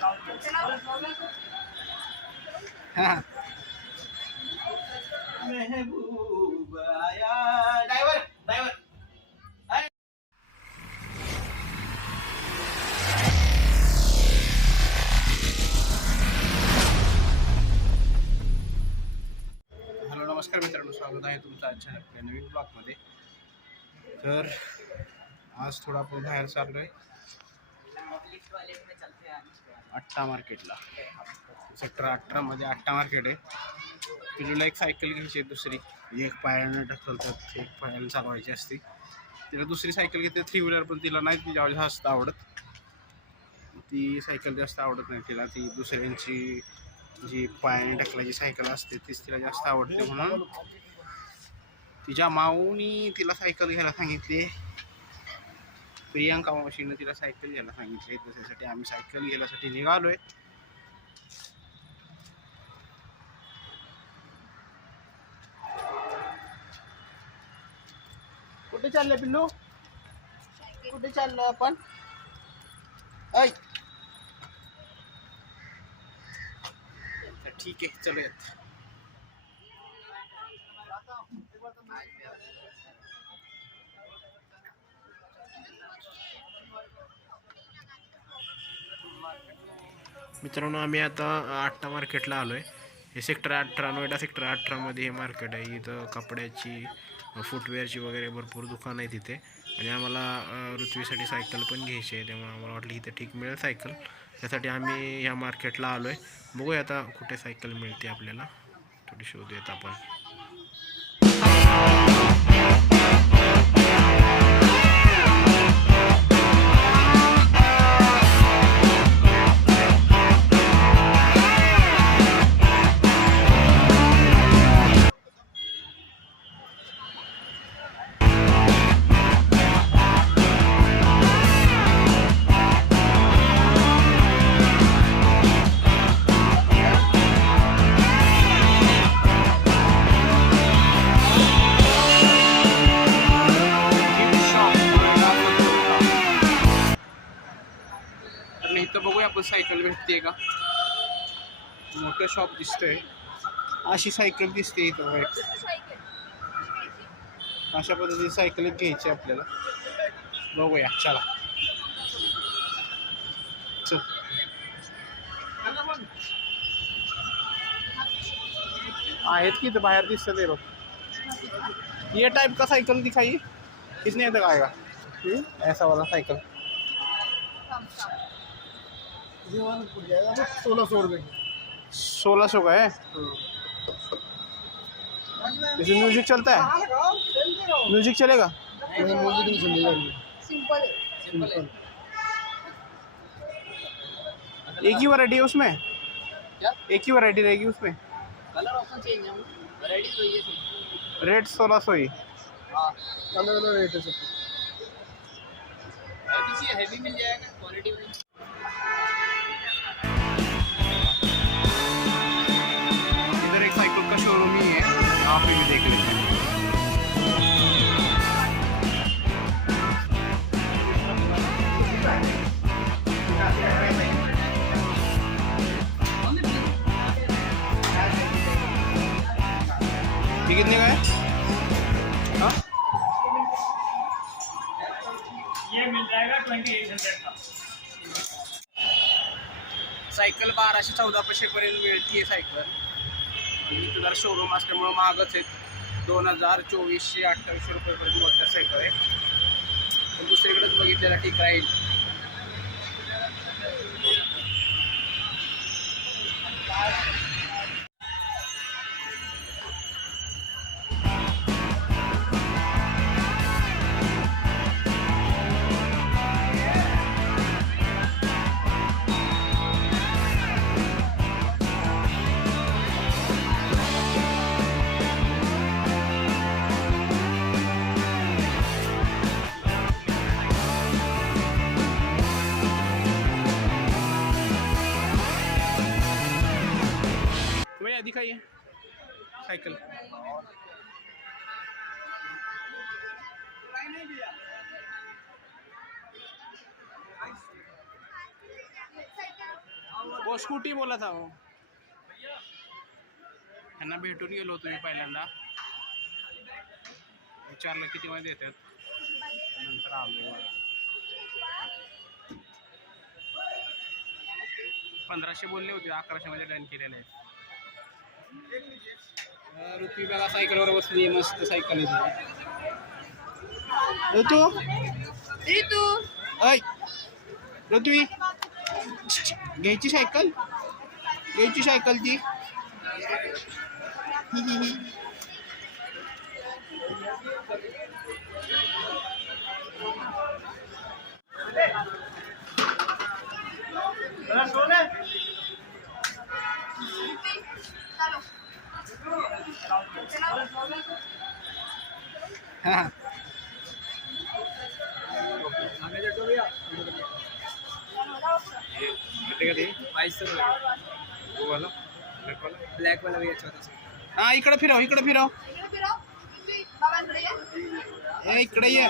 हाँ महबूब आया driver driver hello नमस्कार मित्रांनो, स्वागत आहे तुमचं आजच्या आपल्या नवीन ब्लॉगमध्ये. तर आज थोडा आपण बाहेर चाललोय अट्टा मार्केटला. सेक्टर 18 मध्ये अट्टा मार्केट आहे. तुला एक सायकल घ्यायची आहे, दुसरी एक पायानं ढकलतात, एक पायानं चालवायची असते. तिला दुसरी सायकल घेते 3 व्हीलर, पण तिला नाही तिच्या जास्त आवडत. ती सायकल जास्त आवडत नाही तिला. ती दुसऱ्यांची जी पायाने ढकलायची सायकल असते तीच तिला जास्त आवडते. म्हणून तिच्या माऊनी तिला सायकल घ्यायला सांगितली. प्रियांका मावशीनं तिला सायकल घ्यायला सांगितली. त्याच्यासाठी आम्ही सायकल घ्यायसाठी निघालोय. कुठे चाललंय पिल्लू? कुठे चाललो आपण? ऐ ठीक आहे, चलूयात. मित्रांनो, आम्ही आता अट्टा मार्केटला आलो आहे. हे सेक्टर 18, नोएडा सेक्टर 18 मध्ये हे मार्केट आहे. इथं कपड्याची, फुटवेअरची वगैरे भरपूर दुकानं आहेत इथे. आणि आम्हाला ऋत्वीसाठी सायकल पण घ्यायची आहे, त्यामुळे आम्हाला वाटलं इथं ठीक मिळेल सायकल. त्यासाठी आम्ही ह्या मार्केटला आलो आहे. बघूया आता कुठे सायकल मिळते आपल्याला, थोडी शोधूयात आपण. इथं बघूया आपण सायकल भेटते का. मोठं शॉप दिसतंय. अशी सायकल दिसते इथं. अशा पद्धतीची सायकल घ्यायची आपल्याला. बघूया, चला. चल. आहेत की इथं बाहेर दिसत आहे बघ. ये टाइप का साइकिल दिखाइए, कितने तक आएगा? ऐसा वाला साइकिल 1600 रुपये. 1600 का है. इसमें म्यूजिक चलता है? म्यूजिक चलेगा? म्यूजिक नहीं चलेगा, सिंपल है. सिंपल. एक ही वैरायटी है उसमें? क्या? एक ही वैरायटी रहेगी उसमें? कलर ऑप्शन चेंज है, वैरायटी तो ये है. रेट 1600 ही. हाँ, अलग अलग रेट है सब. हैवी मिल जाएगा क्वालिटी में. इधर एक साइकिल का शोरूम ही है, यहाँ पे भी देख लेते हैं. ये कितने का है? हाँ, ये मिल जाएगा 2800 का. सायकल 1200-1400 पर्यंत मिळते सायकल. इथं जरा शोरूम असल्यामुळे महागच आहेत. 2200-2800 रुपयेपर्यंत मोठ्या सायकल आहे. पण दुसरीकडेच बघितलेला ठीक राहील. भैया दिखाइए साइकिल. हो स्कूटी बोलत आहो. त्यांना भेटून गेलो होतो मी पहिल्यांदा. विचारलं किती मध्ये येतात, नंतर आलो. 1500 बोलले होते, 1100 मध्ये डन केलेले आहेत. ऋतू बघा सायकलवर बसली, मस्त सायकल आहे. ऋतू ऋतू ऐ ऋतू घ्यायची सायकल, घ्यायची सायकल ती. हा ब्लॅक वाला भी अच्छा होता. हा इकडे फिरव, इकडे फिरव. ए इकडे ये.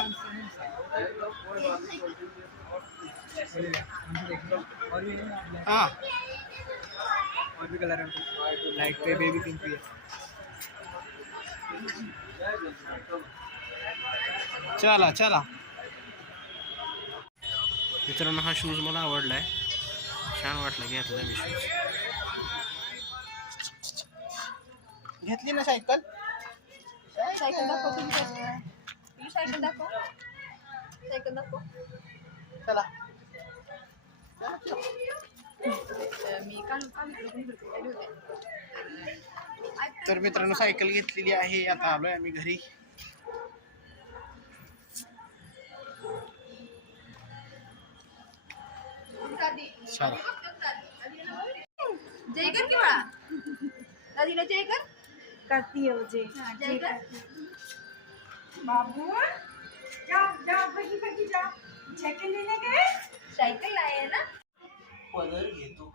हा और भी कलर है, लाइट पे बेबी पिंक भी है. चला चला मित्रांनो, हा शूज मला आवडलाय, छान वाटला, घेतला मी शूज. घेतली ना सायकल. सायकल दाखव तुझी सायकल दाखव. सायकल दाखव. चला मी काल होते. तर मित्रांनो, सायकल घेतलेली आहे, आता आलोय आम्ही घरी. चला जय कर की बाळा, दादीला जय कर. करती है वो जे जय कर. बाबू जा जा भगी भगी जा साइकिल लेने गए. सायकल आहे ना. पदर घेतो.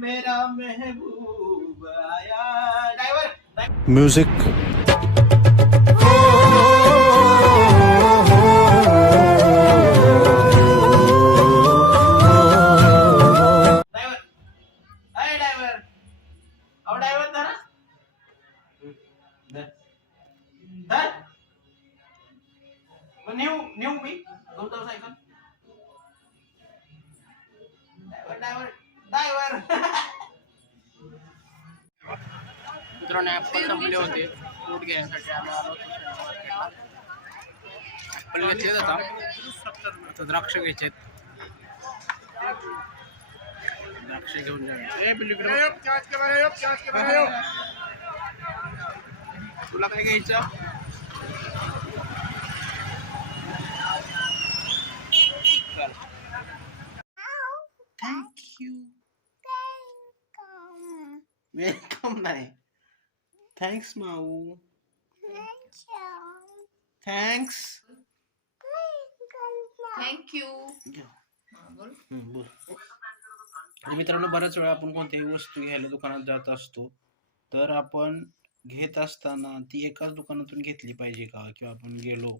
मेरा महबूब आया. ड्राइवर म्यूजिक ड्राइवर, अय ड्राइवर, अहो ड्राइवर धरा. धर. मग नेऊ मी गौतम सायकल. ड्राइवर ड्राइवर मित्रांनो, ॲपल संपले होते, फ्रूट घ्यायसाठी आम्ही आलो होतो. ॲपल घेतलेत, आता द्राक्ष घ्यायचेत. द्राक्ष घेऊन जायचे. तुला काय घ्यायचं? थँक्यू. वेलकम नाही, थँक्स माऊ. थँक्स. थँक्यू. बोल. मित्रांनो, बऱ्याच वेळा आपण कोणत्याही वस्तू घ्यायला दुकानात जात असतो, तर आपण घेत असताना ती एकाच दुकानातून घेतली पाहिजे का, किंवा आपण गेलो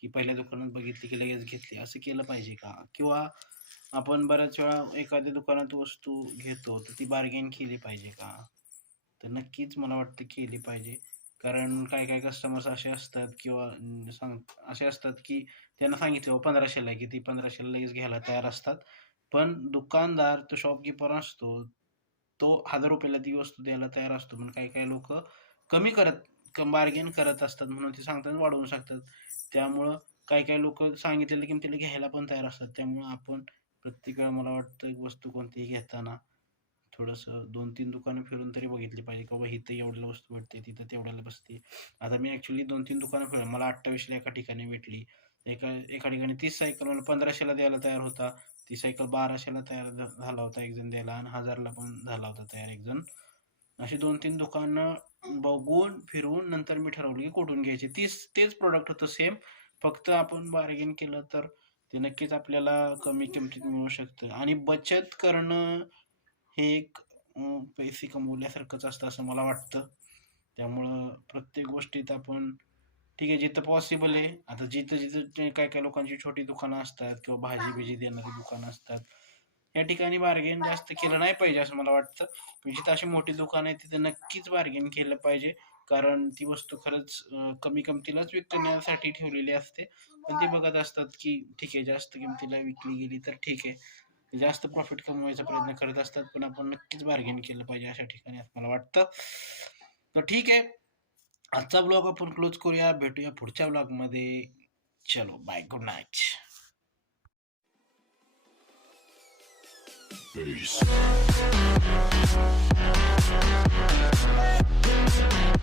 की पहिल्या दुकानात बघितली की लगेच घेतली, असं केलं पाहिजे का? किंवा आपण बऱ्याच वेळा एखाद्या दुकानात वस्तू घेतो तर ती बार्गेन केली पाहिजे का? तर नक्कीच मला वाटतं केली पाहिजे. कारण काय काय कस्टमर्स असे असतात किंवा असे असतात की त्यांना सांगितलं 1500ला आहे, की ती 1500ला लगेच घ्यायला तयार असतात. पण दुकानदार, तो शॉपकीपर असतो, तो 1000 रुपयाला ती वस्तू द्यायला तयार असतो. पण काही काही लोक कमी बार्गेन करत असतात, म्हणून ते सांगतात वाढवून सांगतात. त्यामुळं काही काही लोक सांगितलेल्या किमतीला घ्यायला पण तयार असतात. त्यामुळं आपण प्रत्येक वेळा मला वाटतं वस्तू कोणतीही घेताना थोडंसं 2-3 दुकानं फिरून तरी बघितली पाहिजे, की बाबा इथं एवढ्याला वस्तू भेटते, तिथं तेवढ्याला बसते. आता मी ॲक्च्युली 2-3 दुकानं फिरलो, मला 28ला एका ठिकाणी भेटली. एका ठिकाणी तीच सायकल मला 1500ला द्यायला तयार होता, ती सायकल 1200ला तयार झाला होता एकजण द्यायला, आणि 1000ला पण झाला होता तयार एकजण. अशी 2-3 दुकानं बघून फिरून नंतर मी ठरवलं की कुठून घ्यायची. तेच प्रोडक्ट होतं सेम, फक्त आपण बार्गेन केलं तर ते नक्कीच आपल्याला कमी किमतीत मिळू शकतं. आणि बचत करणं हे एक पैसे कमवल्यासारखंच असतं असं मला वाटतं. त्यामुळं प्रत्येक गोष्टीत आपण ठीक आहे जिथं पॉसिबल आहे, आता जिथं ते काही लोकांची छोटी दुकानं असतात किंवा भाजी-बिजी देणारी दुकानं असतात, या ठिकाणी बार्गेन जास्त केलं नाही पाहिजे असं मला वाटतं. पण जिथं अशी मोठी दुकानं आहेत तिथं नक्कीच बार्गेन केलं पाहिजे. कारण ती वस्तू खरंच कमी किमतीलाच विकण्यासाठी ठेवलेली असते. पण ते बघत असतात की ठीक आहे जास्त किमतीला विकली गेली तर ठीक आहे. जास्त प्रॉफिट कमवायचा प्रयत्न करत असतात, पण आपण नक्कीच बार्गेन केलं पाहिजे अशा ठिकाणी असं मला वाटतं. तर ठीक आहे. आजचा ब्लॉग आपण क्लोज करूया. भेटूया पुढच्या ब्लॉगमध्ये. चलो बाय. Good night.